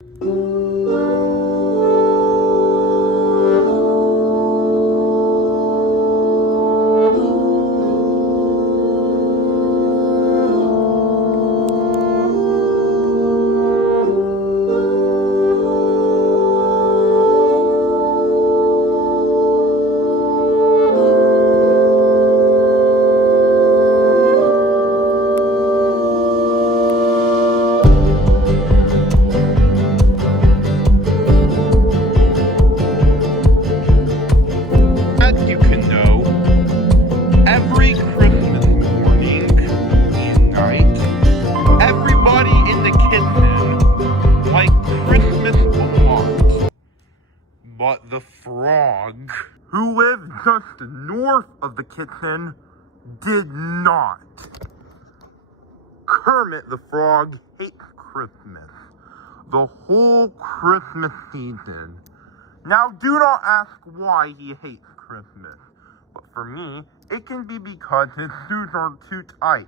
But the frog, who lived just north of the kitchen, did not. Kermit the Frog hates Christmas. The whole Christmas season. Now, do not ask why he hates Christmas. But for me, it can be because his shoes are too tight.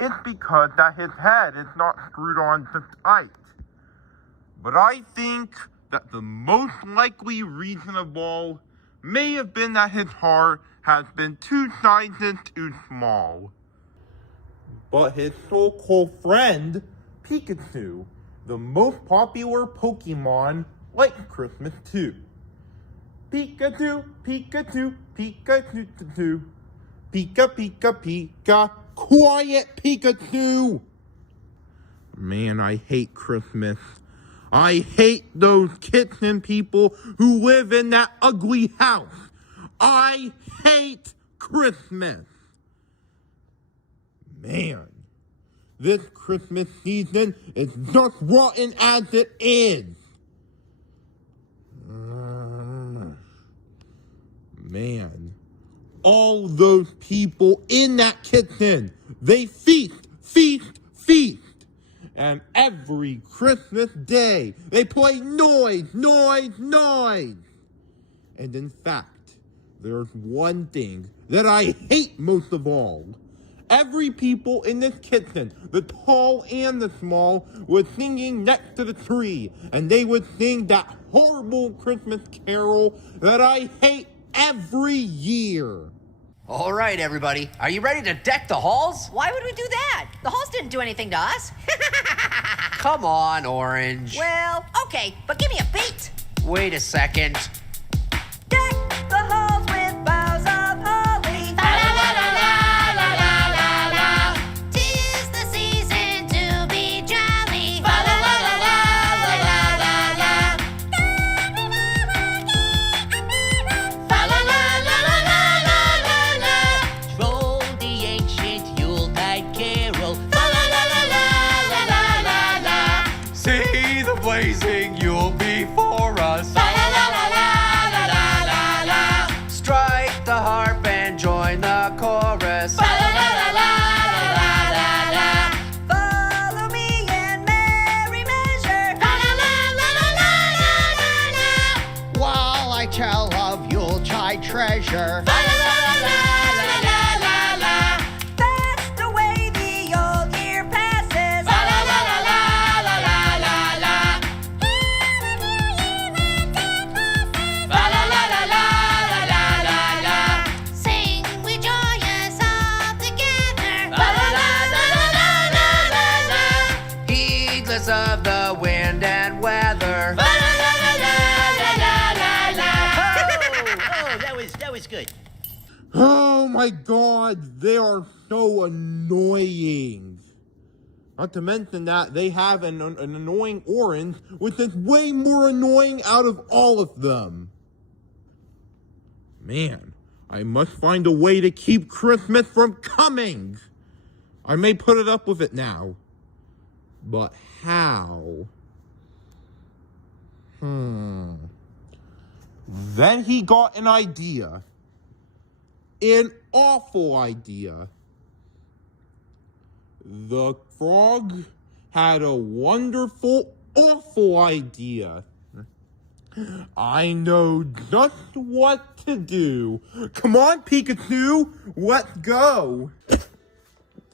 It's because that his head is not screwed on just tight. But I think that the most likely reason of all may have been that his heart has been 2 sizes too small. But his so-called friend, Pikachu, the most popular Pokemon, likes Christmas too. Pikachu, Pikachu, Pikachu, Pikachu, Pika, Pika, Pika, quiet Pikachu! Man, I hate Christmas. I hate those kitchen people who live in that ugly house. I hate Christmas. Man, this Christmas season is just rotten as it is. Man, all those people in that kitchen, they feast, feast, feast. And every Christmas day, they play noise, noise, noise. And in fact, there's one thing that I hate most of all. Every people in this kitchen, the tall and the small, was singing next to the tree. And they would sing that horrible Christmas carol that I hate every year. All right, everybody. Are you ready to deck the halls? Why would we do that? The halls didn't do anything to us. Come on, Orange. Well, okay, but give me a beat. Wait a second. Deck the halls with boughs of holly. La la la la la la la la. 'Tis the season to be jolly. La la la la la la la la la. La la la la la la la la. Roll the ancient Yuletide carol. La la la la la la la la la. See the blazing Yule before us. La la la la la la la la la. Strike the harp and join the chorus. La la la la la la la la. Follow me in merry measure. La la la la la la la la. While I tell of Yuletide treasure. La la la la la la la la. That's the way the old year passes. La la la la la la la la la. La la la la la la la la la. Sing with joyous all together. La la la la la la la la la. Heedless of the wind and weather. La la la la la la la la la. Oh, that was good. Oh my God, they are so annoying. Not to mention that they have an annoying orange, which is way more annoying out of all of them. Man, I must find a way to keep Christmas from coming. I may put it up with it now. But how? Then he got an idea. An awful idea. The frog had a wonderful, awful idea. I know just what to do. Come on, Pikachu, let's go.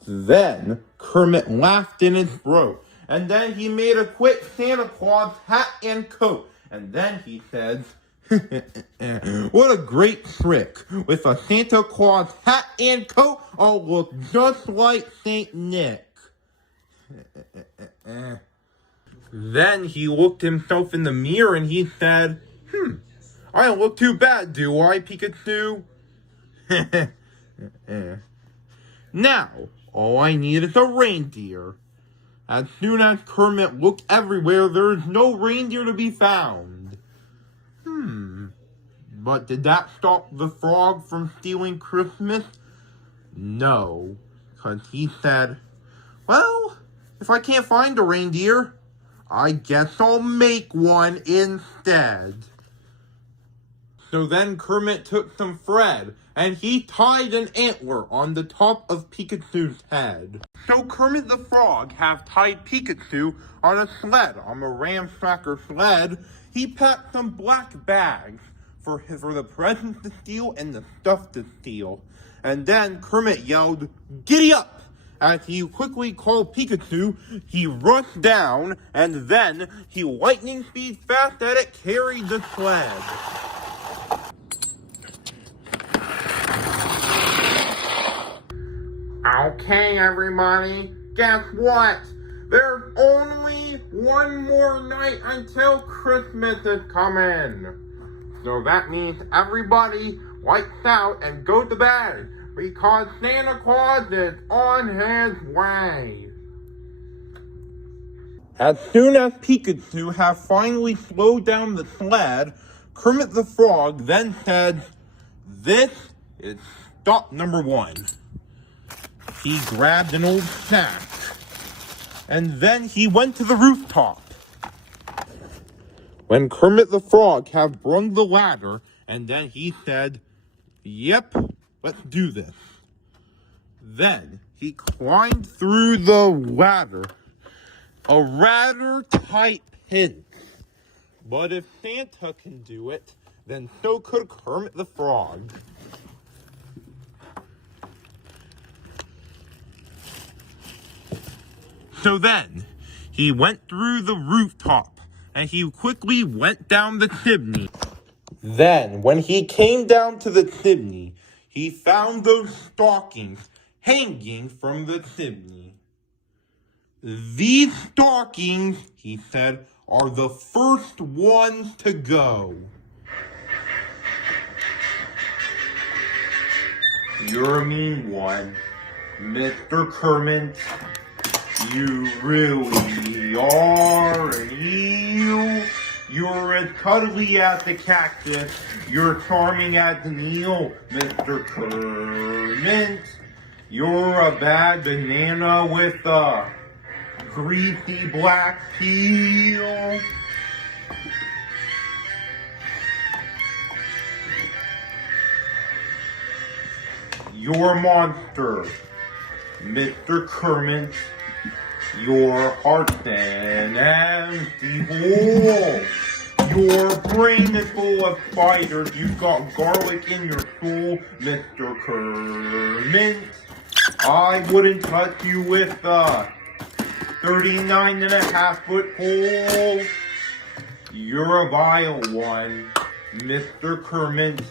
Then Kermit laughed in his throat And then he made a quick Santa Claus hat and coat. And then he says, what a great trick. With a Santa Claus hat and coat, I'll look just like Saint Nick. Then he looked himself in the mirror and he said, I don't look too bad, do I, Pikachu? Now, all I need is a reindeer. As soon as Kermit looked everywhere, there is no reindeer to be found. But did that stop the frog from stealing Christmas? No, because he said, well, if I can't find a reindeer, I guess I'll make one instead. So then Kermit took some thread, and he tied an antler on the top of Pikachu's head. So Kermit the Frog have tied Pikachu on a sled, on a ramshackle sled. He packed some black bags for the presents to steal and the stuff to steal. And then Kermit yelled, "Giddy up!" As he quickly called Pikachu, he rushed down, and then he lightning speed fast at it carried the sled. Okay, everybody, guess what? There's only one more night until Christmas is coming. So that means everybody lights out and go to bed, because Santa Claus is on his way. As soon as Pikachu had finally slowed down the sled, Kermit the Frog then said, "This is stop number one." He grabbed an old sack, and then he went to the rooftop. When Kermit the Frog had brung the ladder, and then he said, "Yep, let's do this." Then he climbed through the ladder, a rather tight pinch. But if Santa can do it, then so could Kermit the Frog. So then, he went through the rooftop, and he quickly went down the chimney. Then, when he came down to the chimney, he found those stockings hanging from the chimney. "These stockings," he said, "are the first ones to go." "You're a mean one, Mr. Kermit. You really are an eel. You're as cuddly as a cactus. You're charming as an eel, Mr. Kermit. You're a bad banana with a greasy black peel." "You're a monster, Mr. Kermit. Your heart's an empty hole. Your brain is full of spiders. You've got garlic in your soul, Mr. Kermit. I wouldn't touch you with a 39.5-foot pole. You're a vile one, Mr. Kermit.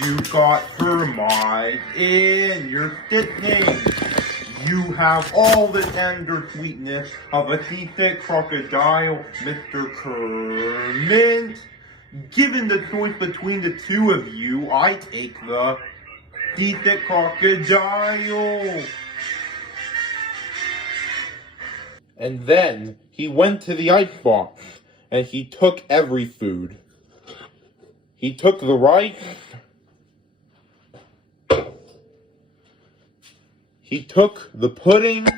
You got termites in your stitching. You have all the tender sweetness of a seasick crocodile, Mr. Kermit. Given the choice between the two of you, I take the seasick crocodile." And then he went to the icebox, and he took every food. He took the rice. He took the pudding.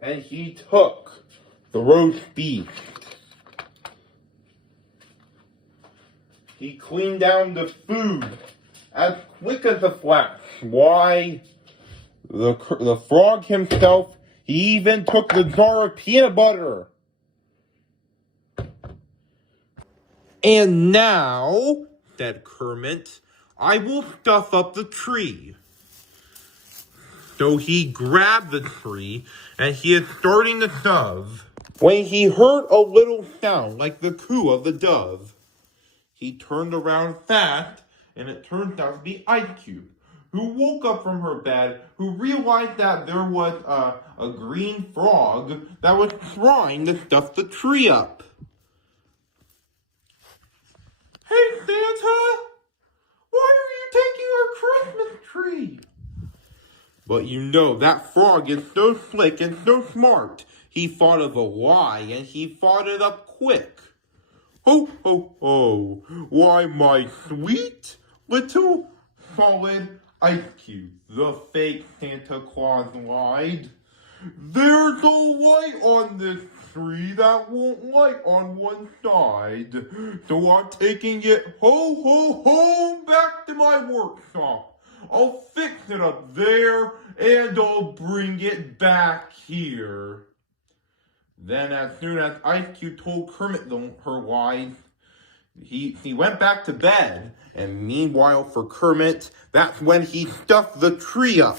And he took the roast beef. He cleaned down the food as quick as a flash. Why, the frog himself, he even took the jar of peanut butter. "And now," said Kermit, "I will stuff up the tree." So he grabbed the tree, and he is starting to shove, when he heard a little sound like the coo of the dove. He turned around fast, and it turned out to be Ice Cube, who woke up from her bed, who realized that there was a green frog that was trying to stuff the tree up. Hey, Santa! Why are you taking our Christmas tree? But you know, that frog is so slick and so smart. He thought of a lie, and he thought it up quick. Ho, ho, ho! Why, my sweet little solid Ice Cube, the fake Santa Claus lied. There's a light on this tree that won't light on one side. So I'm taking it home back to my workshop. I'll fix it up there and I'll bring it back here. Then as soon as Ice Cube told Kermit her lies, he went back to bed. And meanwhile for Kermit, that's when he stuffed the tree up.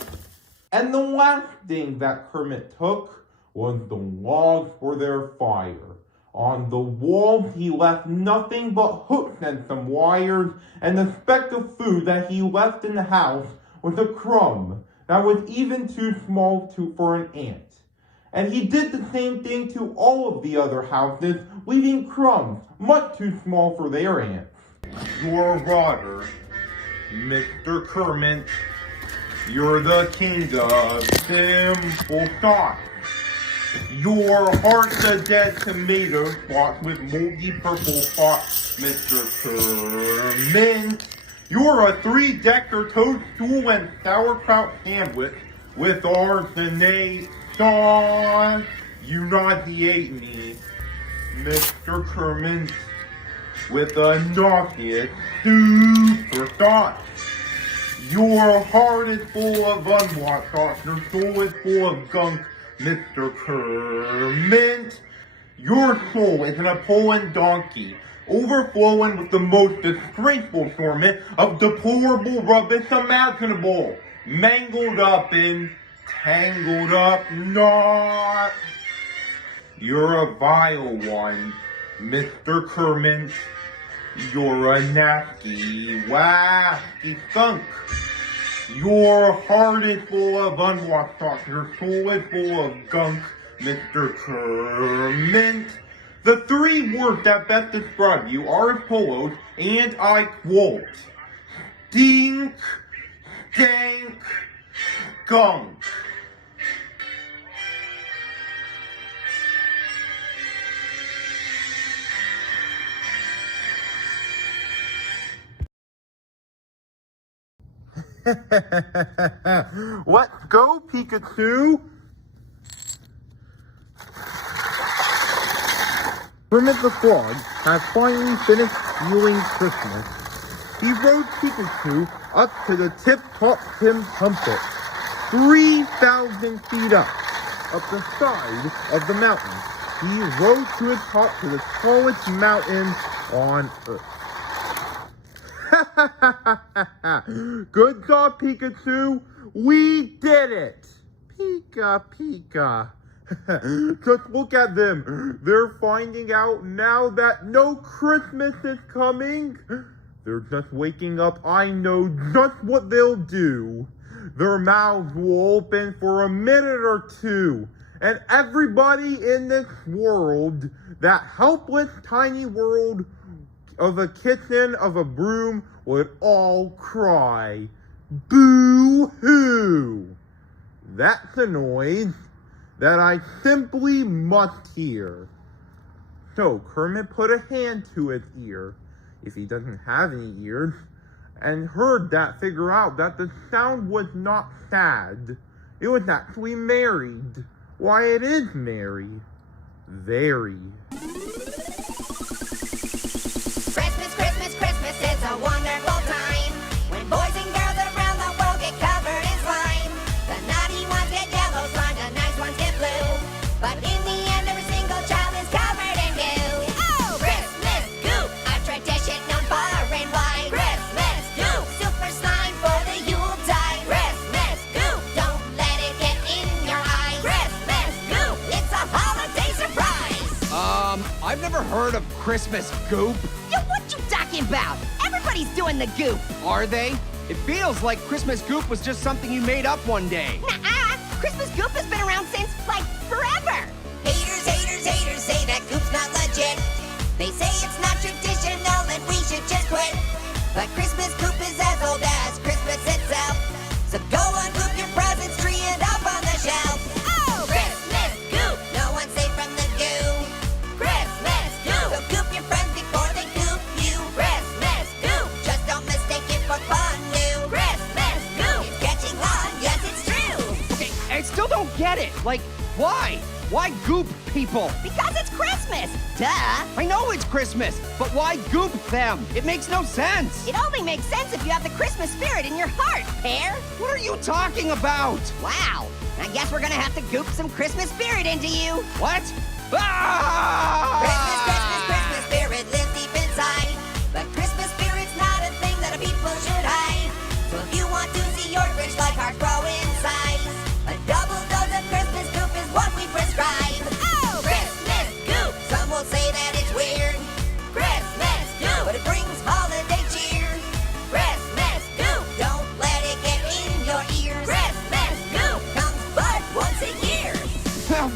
And the last thing that Kermit took was the logs for their fire. On the wall, he left nothing but hooks and some wires, and the speck of food that he left in the house was a crumb that was even too small for an ant. And he did the same thing to all of the other houses, leaving crumbs much too small for their ants. Your water, Mr. Kermit. You're the king of simple thoughts. Your heart's a dead tomato spot with moldy purple spots, Mr. Kermit. You're a 3-decker toadstool and sauerkraut sandwich with arsenate sauce. You nauseate me, Mr. Kermit, with a nauseous super thought. Your heart is full of unwashed thoughts. Your soul is full of gunk, Mr. Kermit. Your soul is an Napoleon donkey, overflowing with the most disgraceful assortment of deplorable rubbish imaginable, mangled up in tangled up knots. You're a vile one, Mr. Kermit. You're a nasty, wacky skunk. Your heart is full of unwashed thoughts. Your soul is full of gunk, Mr. Kermit. The 3 words that best describe you are as follows, and I quote: stink, stank, skunk. Let's go, Pikachu! Kermit the Frog has finally finished viewing Christmas. He rode Pikachu up to the tip-top Tim Trumpet, 3,000 feet up the side of the mountain. He rode to the top to the tallest mountain on Earth. Good job, Pikachu. We did it. Pika, Pika. Just look at them. They're finding out now that no Christmas is coming. They're just waking up. I know just what they'll do. Their mouths will open for a minute or two. And everybody in this world, that helpless tiny world of a kitchen, of a broom, would all cry, boo-hoo. That's a noise that I simply must hear. So Kermit put a hand to his ear, if he doesn't have any ears, and heard that figure out that the sound was not sad. It was actually merry. Why, it is merry. Very. Christmas, Christmas, Christmas, it's a wonderful time when boys and girls around the world get covered in slime. The naughty ones get yellow slime, the nice ones get blue. But in the end, every single child is covered in goo. Oh, Christmas Goop, a tradition known far and wide. Christmas Goop, super slime for the Yuletide. Christmas Goop, don't let I've never heard of Christmas Goop. Yo, what you talking about? Everybody's doing the Goop. Are they? It feels like Christmas Goop was just something you made up one day. Nuh-uh. Christmas Goop has been around since, like, forever. Haters, haters, haters say that Goop's not legit. They say it's not traditional and we should just quit. But Christmas Goop is as old as Christmas itself. So go ungoop your presents, tree it up on the shelf. Oh, Christmas Goop! No one's safe from the goo. Christmas Goop! So goop your friends before they goop you. Christmas Goop! Just don't mistake it for fun new. Christmas Goop! It's catching on, yes it's true. Okay, I still don't get it. Like, why? Why Goop people? Because it's Christmas! Duh! I know it's Christmas, but why Goop them? It makes no sense. It only makes sense if you have the Christmas spirit in your heart, Pear. What are you talking about? Wow. I guess we're gonna have to goop some Christmas spirit into you. What? Ah! Christmas, Christmas, Christmas spirit lives deep inside. But Christmas spirit's not a thing that people should hide. So if you want to see your Grinch like heart grow in size, a double dose of Christmas goop is what we prescribe. Oh, Christmas goop! Some will say that it's weird. Christmas goop! But it brings holiday cheer. Christmas goop! Don't let it get in your ears. Christmas goop comes but once a year.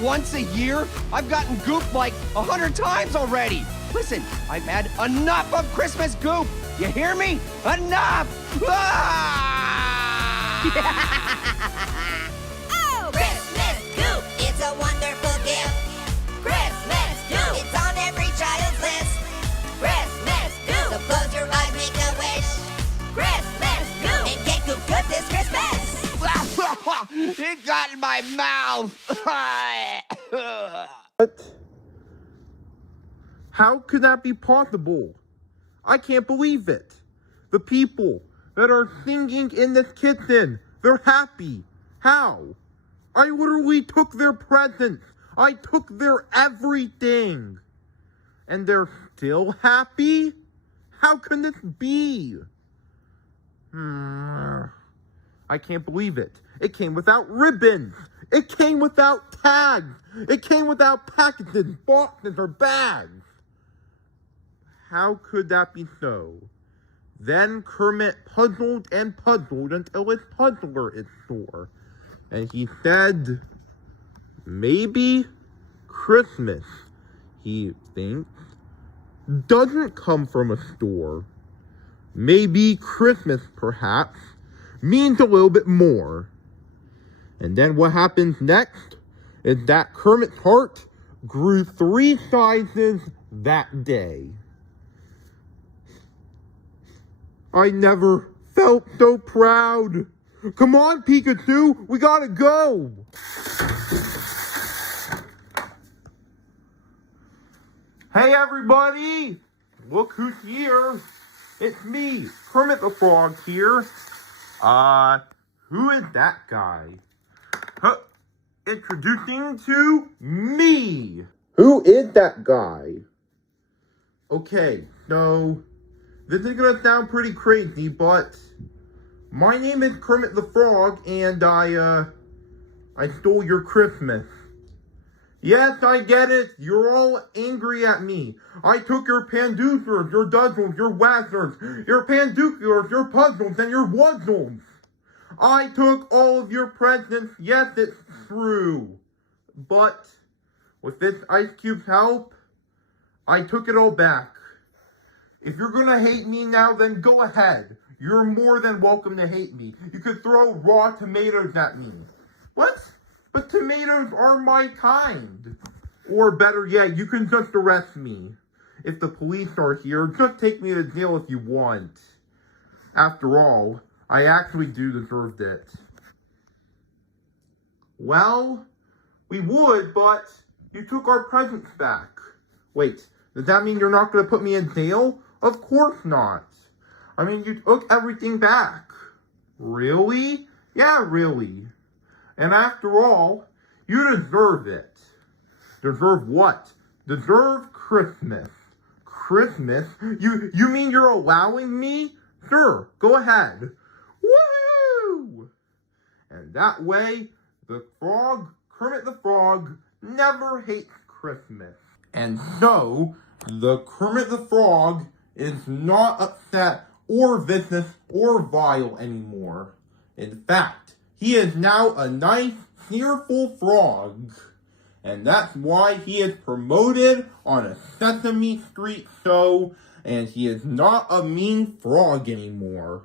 Once a year? I've gotten Goop like 100 times already. Listen, I've had enough of Christmas Goop. You hear me? Enough! Ah! Oh, Christmas Goop! It's a wonderful gift. Christmas Goop! It's on every child's list. Christmas Goop! So close your eyes, make a wish. Christmas Goop! And get Goop good this Christmas. It got in my mouth. What? How could that be possible? I can't believe it. The people that are singing in this kitchen, they're happy. How? I literally took their presents. I took their everything. And they're still happy? How can this be? I can't believe it. It came without ribbons. It came without tags. It came without packages, boxes, or bags. How could that be so? Then Kermit puzzled and puzzled until his puzzler is sore. And he said, maybe Christmas, he thinks, doesn't come from a store. Maybe Christmas, perhaps, means a little bit more. And then what happens next is that Kermit's heart grew 3 sizes that day. I never felt so proud. Come on, Pikachu, we gotta go. Hey everybody, look who's here. It's me, Kermit the Frog here. Who is that guy? Introducing to me. Who is that guy? Okay, so this is gonna sound pretty crazy, but my name is Kermit the Frog, and I stole your Christmas. Yes, I get it. You're all angry at me. I took your pandoozlers, your duzzles, your wazzers, your panduculars, your puzzles, and your wuzzles. I took all of your presents. Yes, it's true. But with this Ice Cube's help, I took it all back. If you're gonna hate me now, then go ahead. You're more than welcome to hate me. You could throw raw tomatoes at me. What? But tomatoes are my kind. Or better yet, you can just arrest me. If the police are here, just take me to jail if you want. After all, I actually do deserve it. Well, we would, but you took our presents back. Wait, does that mean you're not going to put me in jail? Of course not. I mean, you took everything back. Really? Yeah, really. And after all, you deserve it. Deserve what? Deserve Christmas. Christmas? You mean you're allowing me? Sure, go ahead. Woohoo! And that way, the frog, Kermit the Frog, never hates Christmas. And so, the Kermit the Frog is not upset or vicious or vile anymore. In fact, he is now a nice, cheerful frog. And that's why he is promoted on a Sesame Street show, and he is not a mean frog anymore.